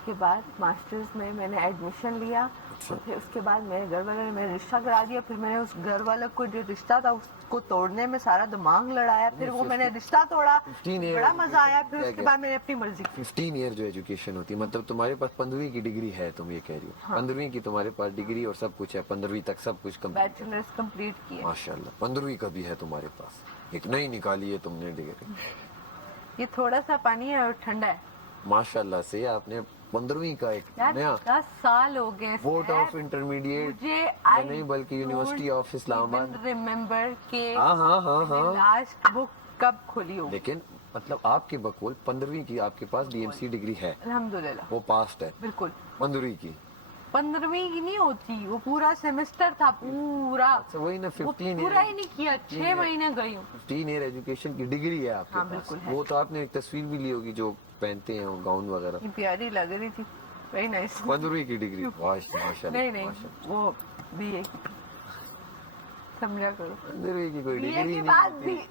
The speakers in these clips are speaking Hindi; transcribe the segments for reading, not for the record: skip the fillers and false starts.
उसके बाद मास्टर्स में मैंने एडमिशन लिया। अच्छा। फिर उसके बाद मेरे घर वालों ने मेरा रिश्ता करा दिया। फिर मैंने उस घर वालों को जो रिश्ता था उसको तोड़ने में सारा दिमाग लड़ाया। फिर वो मैंने रिश्ता तोड़ा, 15 year बड़ा मजा आया। फिर क्या उसके क्या? बाद मैंने अपनी मर्जी की। 15 ईयर जो एजुकेशन होती है, मतलब तुम्हारे पास 15वीं की डिग्री है, तुम ये कह रही हो? हाँ। 15वीं की तुम्हारे पास डिग्री और सब कुछ है, 15वीं तक सब कुछ कंप्लीट है। बैचलर्स कंप्लीट किए। माशाल्लाह, 15वीं का भी है तुम्हारे पास, एक नई निकाली है तुमने डिग्री। ये थोड़ा सा पानी है और ठंडा है। माशाल्लाह से आपने 15वीं का एक यार नया 10 साल हो गए। बोर्ड ऑफ इंटरमीडिएट मुझे नहीं बल्कि यूनिवर्सिटी ऑफ इस्लामाबाद। रिमेम्बर के हाँ हाँ हाँ हाँ। लास्ट बुक कब खोली होगी। लेकिन मतलब आपके बकौल 15वीं की आपके पास डीएमसी डिग्री है, अल्हम्दुलिल्लाह वो पास्ट है। बिल्कुल। 15वीं की 15वीं की नहीं होती, वो पूरा सेमेस्टर था पूरा। अच्छा वही ना, वो 15 पूरा ही नहीं किया, 6 महीने गई हूँ। 15 ईयर एजुकेशन की डिग्री है आपके हाँ, पास। बिल्कुल है। वो तो आपने एक तस्वीर भी ली होगी जो पहनते हैं वो गाउन वगैरह। ये प्यारी लग रही थी, वेरी नाइस। 15वीं की डिग्री माशाल्लाह। नहीं नहीं, वो बीए की, समझा करो। 15वीं की कोई बीए डिग्री के नहीं बाद होती।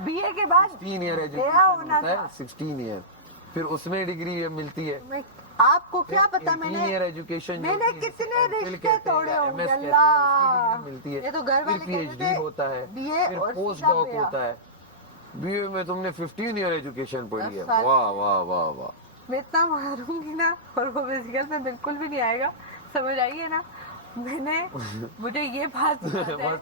बीए के बाद 16 ईयर गया एजुकेशन होना होता है, था। 16 ईयर, फिर उसमें डिग्री मिलती है। मैं आपको क्या पता 18 ईयर एजुकेशन मैंने कितने रिश्ते तोड़े होंगे। अल्लाह, मिलती है। ये तो घर फिर वाले पीएचडी कहते होता है, बीए फिर और पोस्ट सीधा डॉक BA। होता है। बीए में तुमने 15 ईयर एजुकेशन पढ़ी है, 10 साल। वाह वाह वाह वाह। मैं इतना मारूंगी ना, और वो फिजिकल में बिल्कुल भी नहीं आएगा, समझ आइए ना। मैंने मुझे ये बात याद है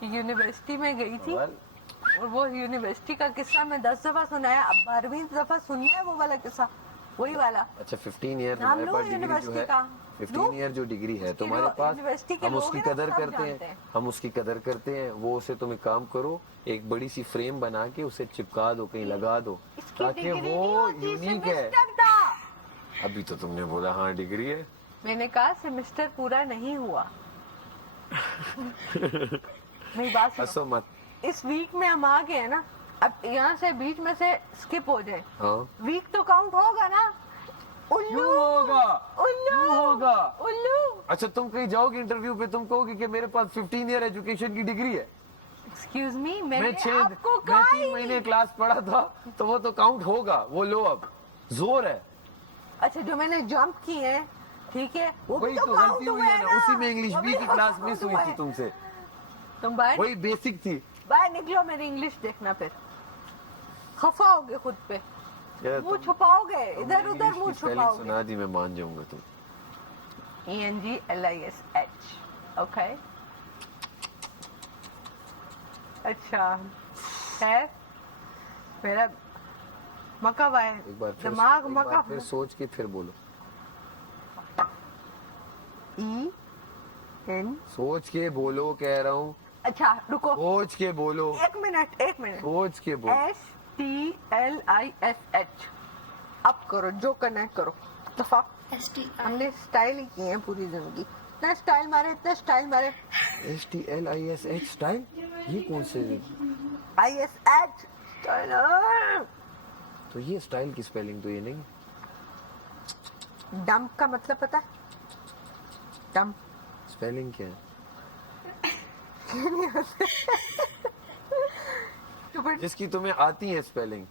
कि यूनिवर्सिटी में गई थी, और वो यूनिवर्सिटी का किस्सा मैं 10 दफा सुनाया। अब 12वीं दफा सुनना है वो वाला किस्सा, वही वाला। अच्छा 15 ईयर नाम तुम्हारे लो पास डिग्री जो यूनिवर्सिटी है, का। 15 ईयर जो डिग्री है उसकी तुम्हारे जो पास, यूनिवर्सिटी के हम लोग उसकी हैं ना, कदर सब करते जानते हैं। हैं। हम उसकी कदर करते हैं। वो उसे तुम एक काम करो, एक बड़ी सी फ्रेम बना के उसे चिपका दो, कहीं लगा दो, इसकी ताकि डिग्री नहीं वो होती, यूनिक है। सेमेस्टर था। अभी तो तुमने बोला हाँ डिग्री है। मैंने कहा सेमेस्टर पूरा नहीं हुआ। मेरी बात सुनो। हंसो मत। इस वीक में हम आ गए हैं ना, अब यहाँ से बीच में से स्किप हो जाए, हाँ वीक तो काउंट होगा ना। उल्लू क्यों होगा? उल्लू क्यों होगा? उल्लू। अच्छा तुम कहीं जाओगे इंटरव्यू पे, तुम कहोगे कि मेरे पास 15 ईयर एजुकेशन की डिग्री है। एक्सक्यूज मी, मैं मैंने आपको मैं कहा 3 महीने क्लास पढ़ा था, तो वो तो काउंट होगा। वो लो अब जोर है। अच्छा जो मैंने जंप किए हैं, ठीक है, वो भी वही तो तो काउंट गलती हुई हुए है हैं ना, उसी में इंग्लिश वो बी भी की तो क्लास count मिस हुई हुए थी हैं। तुमसे। तुम बाहर वही बेसिक थी। बाहर निकलो, मेरी इंग्लिश देखना, फिर खफाओगे खुद पे, मुंह छुपाओगे, इधर उधर मुंह छुपाओगे। सुना दी, मैं मान जाऊंगा तुम। ENGLISH, okay. अच्छा है, मेरा मका हुआ है, एक बार फिर दिमाग एक मका बार फिर सोच के फिर बोलो। EN। सोच के बोलो कह रहा हूँ, अच्छा रुको, सोच के बोलो, एक मिनट सोच के बोलो। STLISH। अब करो जो करना है करो, दफा। हमने स्टाइल ही किए हैं पूरी जिंदगी, इतना स्टाइल मारे। STLISH स्टाइल, ये कौन से? ISH। तो ये स्टाइल की स्पेलिंग तो ये नहीं। डंप का मतलब पता है? डंप स्पेलिंग क्या है? जिसकी तुम्हें आती है स्पेलिंग,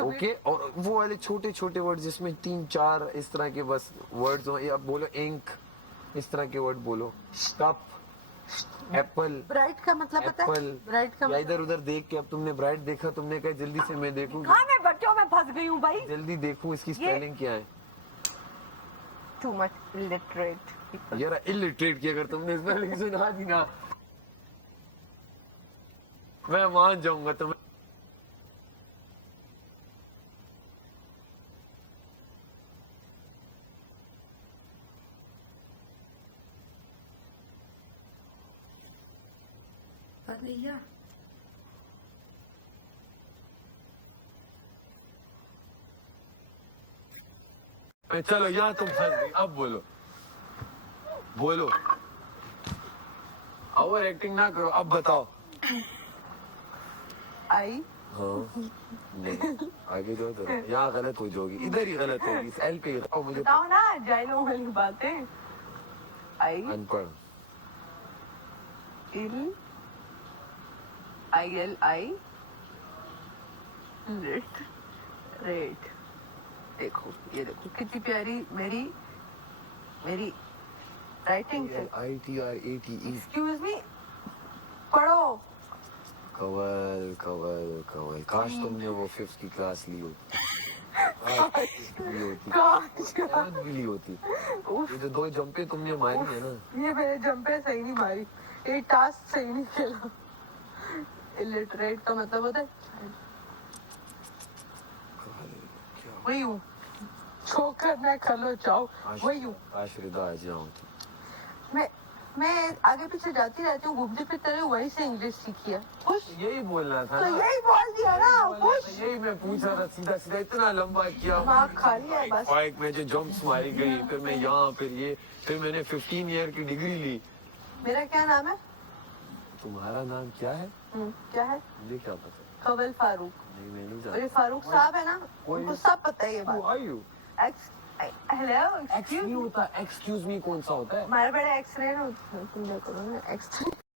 ओके। और वो वाले छोटे छोटे वर्ड जिसमें 3-4 इस तरह के बस वर्ड्स हो, या बोलो इंक, इस तरह के वर्ड बोलो। कप, एप्पल, ब्राइट का मतलब पता है? एप्पल, ब्राइट का या इधर उधर देख के, अब तुमने ब्राइट देखा, तुमने कहा जल्दी से मैं देखूं, हाँ, मैं बच्चों में फंस गई हूँ भाई। जल्दी देखूं इसकी स्पेलिंग क्या है। Too much illiterate. यार इलिटरेट की अगर तुमने स्पेलिंग सुना दी ना, मैं मान जाऊंगा तुम्हें। भैया चलो यहाँ तुम फंस गई, अब बोलो बोलो, ओवर एक्टिंग ना करो, अब बताओ। आई हाँ नहीं, आगे जो तो यहाँ गलत हो जाओगी, इधर ही गलत होगी, इस एल पे ही बताओ मुझे। बताओ ना, जाइलो वाली बातें। आई अनपढ़। इल ILI रेट रेट देखो ये देखो कितनी प्यारी मेरी मेरी राइटिंग है। ITRATE एक्सक्यूज मी, पढ़ो। कवल कवल कवल, काश तुमने वो 5th की क्लास ली होती, ली होती, सेवंथ भी ली होती। ये जो 2 जंपे तुमने मारी है ना, ये मैंने जंपे सही नहीं मारी, ये टास्क सही नहीं खेला। इलिटरेट का मतलब होता है वही हूँ, जो करना है कर लो, जाओ वही हूँ। आश्रिता आ जाऊँ मैं आगे पीछे जाती रहती हूँ, घूमते फिरते रही हूँ, वहीं से इंग्लिश सीखी है। खुश, यही बोलना था तो ना, यही बोल दिया ना, खुश। यही मैं पूछ रहा था, सीधा सीधा इतना लंबा किया, दिमाग खाली है बस। बाइक में जो जंप्स मारी गई, फिर मैं यहाँ, फिर ये, फिर मैंने 15 ईयर की डिग्री ली। मेरा क्या नाम है? तुम्हारा नाम क्या है? क्या है? मुझे क्या पता। कवल फारूक। नहीं, मैं नहीं और ये जानता। फारूक साहब है ना, उनको सब पता है ये Who बात। are you? हेलो, X नहीं होता, excuse me कौन सा होता है? हमारे बड़े एक्सरे ना, तुम देखो ना एक्सरे।